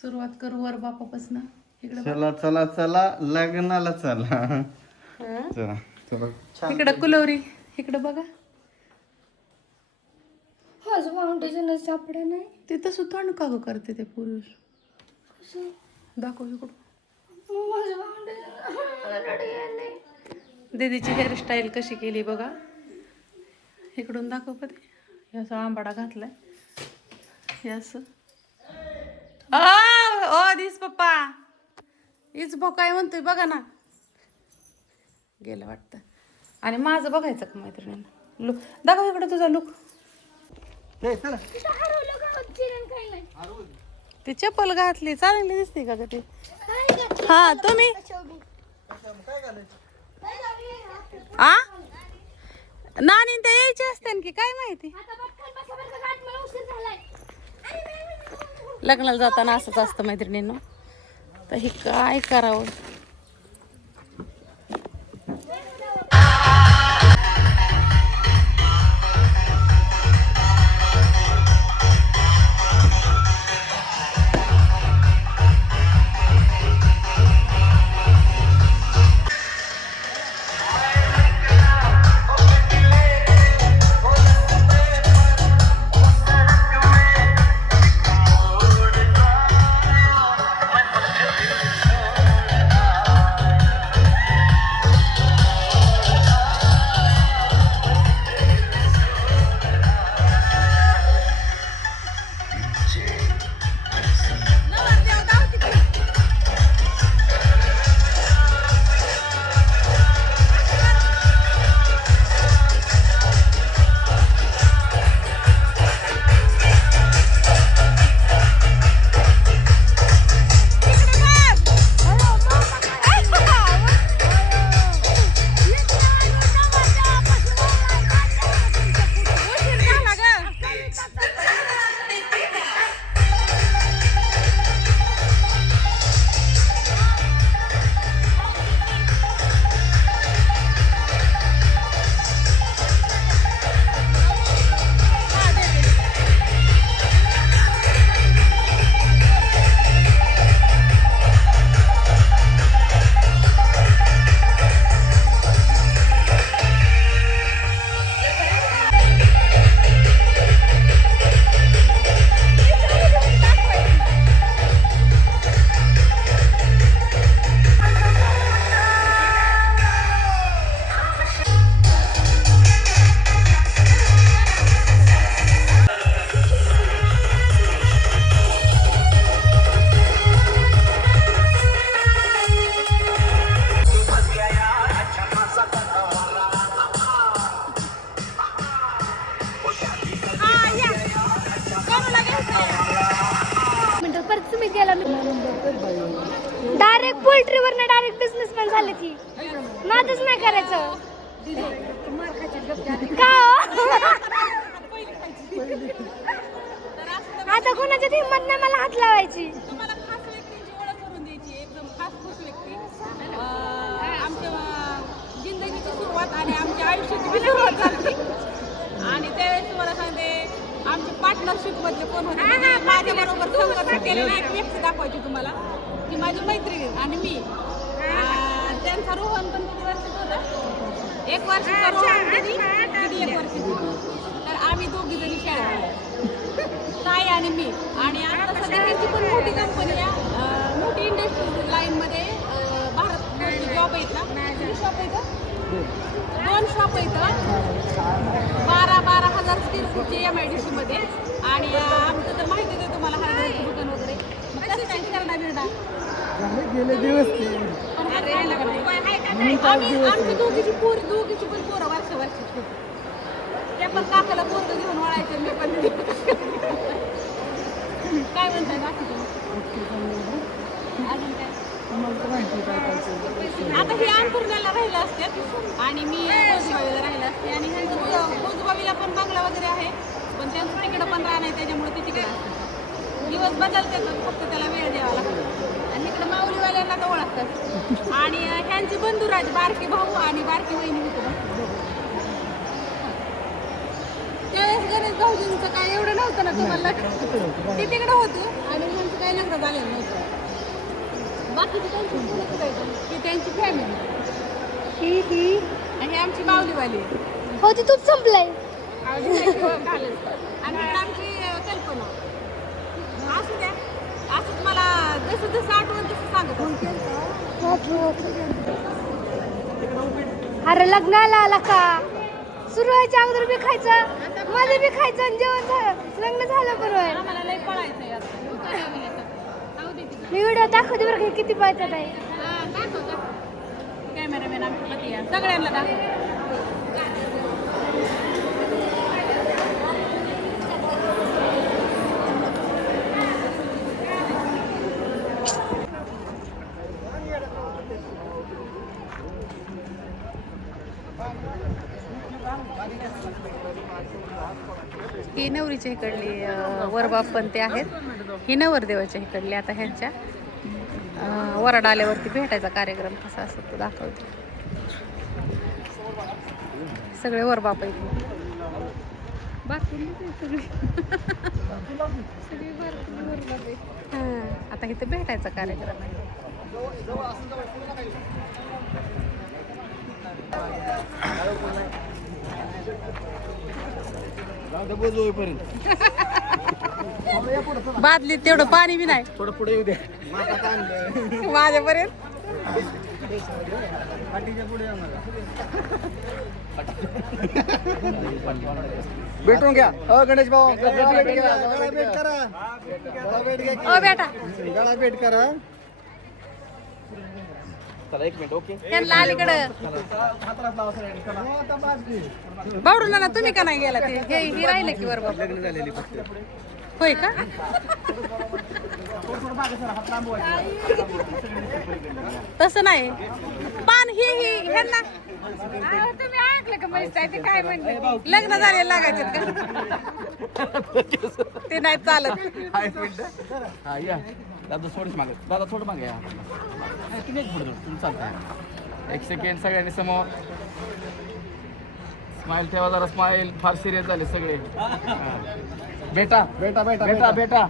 सुरुवात करू वर बापापासून. इकडे चला चला चला लग्नाला चला. हं? चला चला छान. इकडं कुलवरी, इकडं बघा. माझं फाउंडेशन सापडा नाही. तिथं सुद्धा का गं करते ते पुरुष. दाखव इकडं. माझं फाउंडेशन नाही. दीदीची हेअरस्टाईल कशी केली बघा. इकडून दाखव कधी. हे असं आंबाडा घातलाय. हे असं. ओ दिस पप्पा. इच भाऊ काय म्हणतोय बघा ना. गेलं वाटतं. आणि माझं बघायचं का मैत्रिणींना. लुक दाखव इकडं तुझा लुक. ती चप्पल घातली चांगली दिसते का ग ती. हा तुम्ही आ नानी ते यायचे असते की काय माहिती. लग्नाला जाताना असंच असतं मैत्रिणींनो. तर हे काय करावं. डायरेक्ट पोल्ट्रीवरनं डायरेक्ट बिझनेसमॅन झाले ती. नादच नाही करायचं का आता कोणाच्या हिंमत नाही मला हात लावायची. तुम्हाला खास व्यक्तींची ओळख करून द्यायची. एकदम खास खुश व्यक्ती. आमच्या जिंदगीची सुरुवात आणि आमच्या आयुष्याची सुरुवात झाली. आणि त्यावेळेस तुम्हाला सांगते आमचे पार्टनरशिप मधले कोण होते. माझ्या बरोबर संघर्ष केलेली एक व्यक्ती दाखवायची तुम्हाला. ती माझी मैत्रीण आणि मी. त्यांचा रोहन पण किती वर्षाचा होता. 1 वर्षाचा रोहन आणि दीदी 1 वर्षाची. तर आम्ही दोघी जणी शाळेत ताई आणि मी. आणि आता सध्या त्यांची पण मोठी कंपनी आहे. मोठी इंडस्ट्री लाईनमध्ये भारत जॉब आहेत ना. किती शॉप आहेत. 2 शॉप आहेत. 12,000 स्क्वेअर फूटची MIDC मध्ये. आणि आमचं तर माहिती आहे तुम्हाला हळदीचं दुकान वगैरे. मग कसं काय करणार गेले दिवस आमची दोघीची पण पोरं वर्षाची. त्या पण काकाला पोरं घेऊन वळायचं. मी पण काय म्हणताय बाकी अजून काय. आता हे अंतुर्ण्याला राहिलं असतात आणि मी गोजबावीला राहिलं असते. आणि गोजबावीला पण बंगला वगैरे आहे. पण त्यांचं तिकडं पण राहणार त्याच्यामुळे ते तिकडे असते. दिवस बदलतात फक्त त्याला वेळ द्यावा लागतो. आणि इकडं माऊलीवाल्यांना तर ओळखतात. आणि ह्यांचे बंधुराज बारके भाऊ आणि बारकी वहिनी होतं. त्यावेळेस गणेश भाऊजींचं काय एवढं नव्हतं ना तुम्हाला. ते तिकडं होतं आणि काही लग्न झालेलं नव्हतं. बाकीची त्यांची मुलं कुठं आहेत? ही त्यांची फॅमिली. ही आणि आमची माऊलीवाली आहे. हो ती तूच संपलंय. आणि आमची कल्पना. असू द्या, असंच मला जसं जसं आठवण तसं सांगत अरे लग्नाला आला का सुरू व्हायच्या अगोदर बी खायचं मध्ये बी खायचं आणि जेवण झालं लग्न झालं बरोबर. आम्हाला लई पळायचं आहे आता. मी व्हिडिओ दाखवते बरं का किती पळतात आहे. कॅमेरामॅन आमचे पती आहे. सगळ्यांना दाखव. ही नवरीच्या इकडली वरबाप पण ते आहेत. ही नवरदेवाच्या इकडली. आता ह्यांच्या वराड आल्यावरती भेटायचा कार्यक्रम कसा असतो तो दाखवते. सगळे वरबाप आहेत. आता इथं भेटायचा कार्यक्रम आहे. बादलीत तेवढं पाणी बी नाही. थोडं पुढे येऊ द्या. माझ्यापर्यंत भेटून घ्या गणेश भाऊ ओ बेटा गळा भेट करा. चला 1 मिनिट. ओके त्यांना अलीकडं बावडू ना तुम्ही का नाही गेला ते हे राहिलं की वर बाबा लग्न झालेली होय का. तसं नाही पान हे ह्यांना तुम्ही ऐकलं का म्हणजे ते काय म्हणलं? लग्न झाले लागायचे का ते नाही चालत. हा या दादा थोडंच मागे. दादा थोडं मागे या. तुम्ही पुढे तुम्ही चालताय. 1 सेकंड सगळ्यांनी समोर स्माइल ठेवा जरा. स्माइल फार सिरियस झाले सगळे. बेटा बेटा बेटा बेटा बेटा.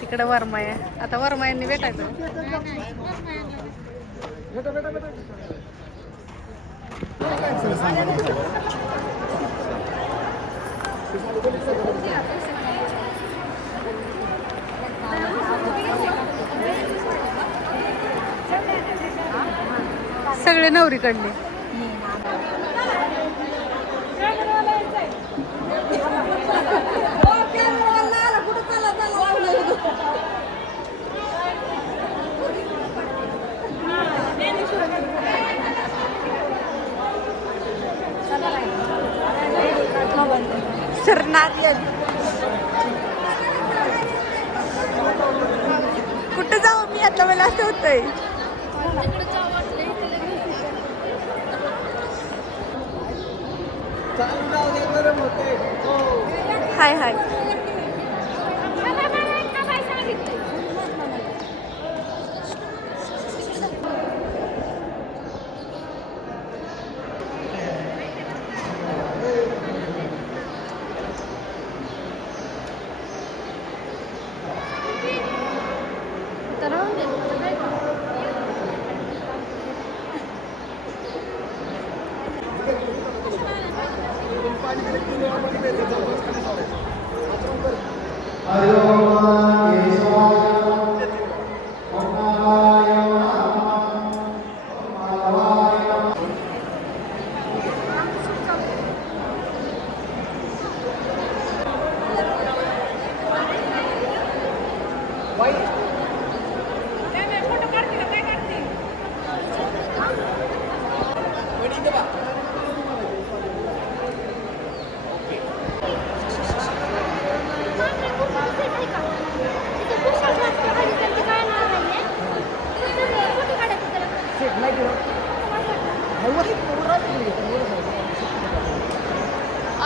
तिकडे वरमाय आहे. आता वरमायांनी भेटायचं. सगळे नवरीकडले. शरणात कुठं जाऊ मी आता मला असं होतंय. हाय हाय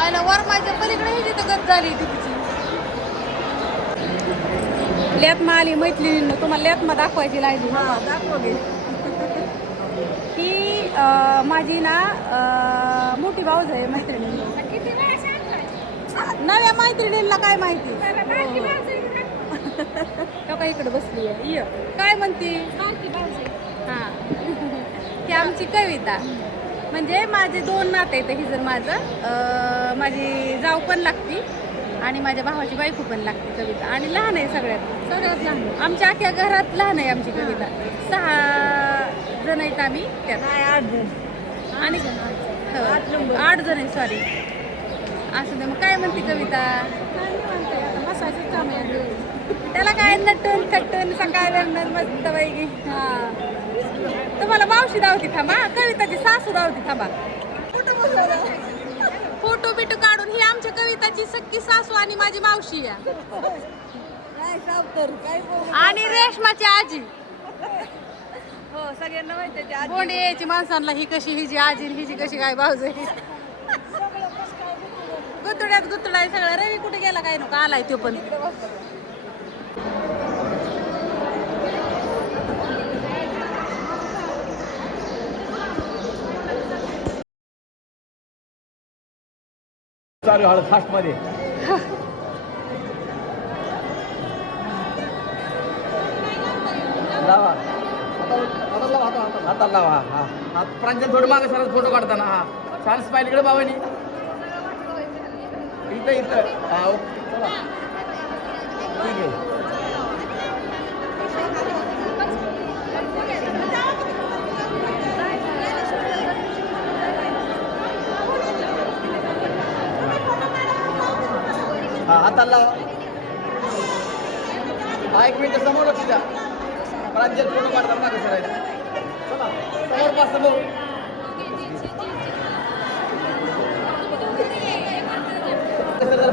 आयला वरमाच्या पलीकडे ही तिथं गत झाली तिची. लेतमा आली मैत्रिणींना. तुम्हाला लेतमा दाखवायची लागली. दाखवली. ही माझी ना मोठी भाऊज आहे मैत्रिणी. किती वेळा सांगताय? नव्या मैत्रिणींना काय माहिती का इकडे बसली आहे ये काय म्हणती हा ही आमची कविता म्हणजे माझे 2 नाते आहेत ही जर माझं माझी जाऊ पण लागती आणि माझ्या भावाची बायको पण लागते कविता आणि लहान आहे सगळ्यात लहान आमच्या अख्ख्या घरात लहान आहे आमची कविता 6 जण आहेत आम्ही त्यात 8 जण आणि 8 जण आहे सॉरी असं दे मग काय म्हणते कविता बसायचं काम आहे त्याला काय नटून थटून सकाळ मस्त पैकी हा तुम्हाला मावशी धावती थांबा कविताची सासू धावती थांबा फोटो बिटो काढून ही आमच्या कविताची सख्खी सासू आणि माझी मावशी आहे आणि रेशमाची आजी हो सगळ्यांना माहिती आहे बोंडे यायची माणसांना ही कशी हिची आजी आणि हिची कशी काय भाऊज गुतड्यात गुतडाय सगळं रवी कुठे गेला काय नको आलाय तो पण चालू हळद फास्ट मध्ये लावा हाताला लावा हा हा प्रांजल थोडं मागे सर फोटो काढताना हा छान स्माईल इकडे बाबांनी इथं हा ओके चला ठीक आहे हा हाताला लावा हा 1 मिनिट समोर लक्ष द्या प्रांजल फोटो काढताना मागे सरायला समोर पास समोर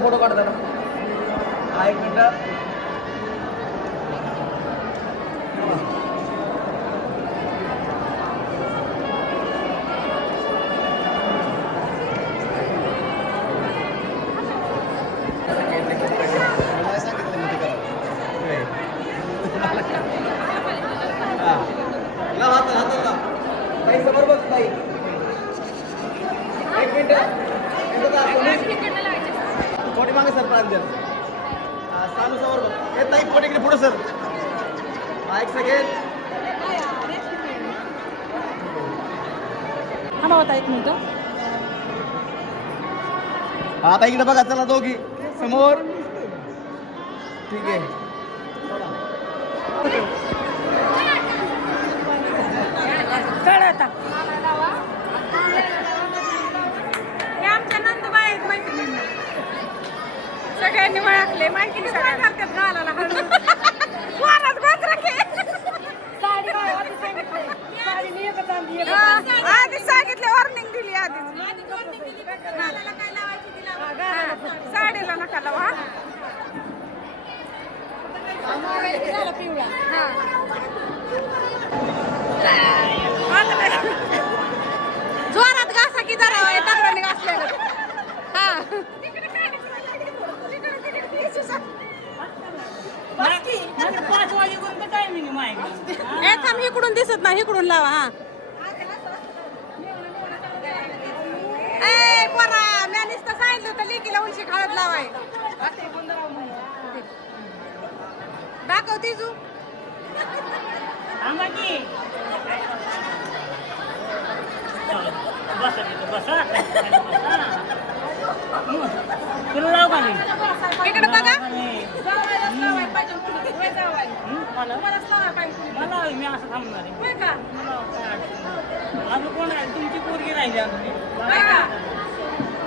फोटो काढताना हा 1 मिनिट समोर बघ ताई 1 मिनिट कोटी मागे सर प्रांजल सानू समोर बघ हे ताई कोटीकडे पुढे सर हा 1 सेकंड थांबा होता 1 मिनिट आता इकडे बघा चला दोघी समोर ठीक आहे हे आमच्या नंदुबाई आहेत मैत्रिणी सगळ्यांनी ओळखले माहिती करतात गालाला हळून वारात गोत्र आधी सांगितले वॉर्निंग दिली आधी साडीला नका लावा पिवळा जोरात घासा की जरा टाकल्याने घासलेलं हा ए थांब इकडून दिसत नाही इकडून लावा हा ए पोरा मी नुसतं सांगितलं होतं लेकीला उलशी हळद लावाय दाखव तिजू इकडे बघा मला मी असं थांबणार आहे अजून कोण आहे तुमची पोरगी राहिली अजून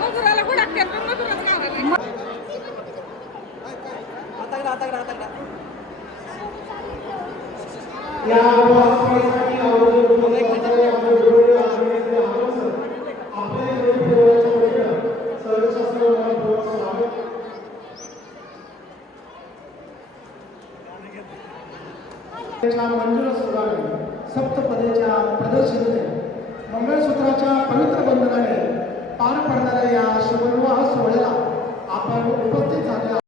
मजुराला हुडकतात पण मजुरच गावाला मंजुळा सोहळ्याने सप्तपदीच्या प्रदर्शनाने मंगळसूत्राच्या पवित्र बंधनाने पार पडणाऱ्या या शुभविवाह सोहळ्याला आपण उपस्थित झाले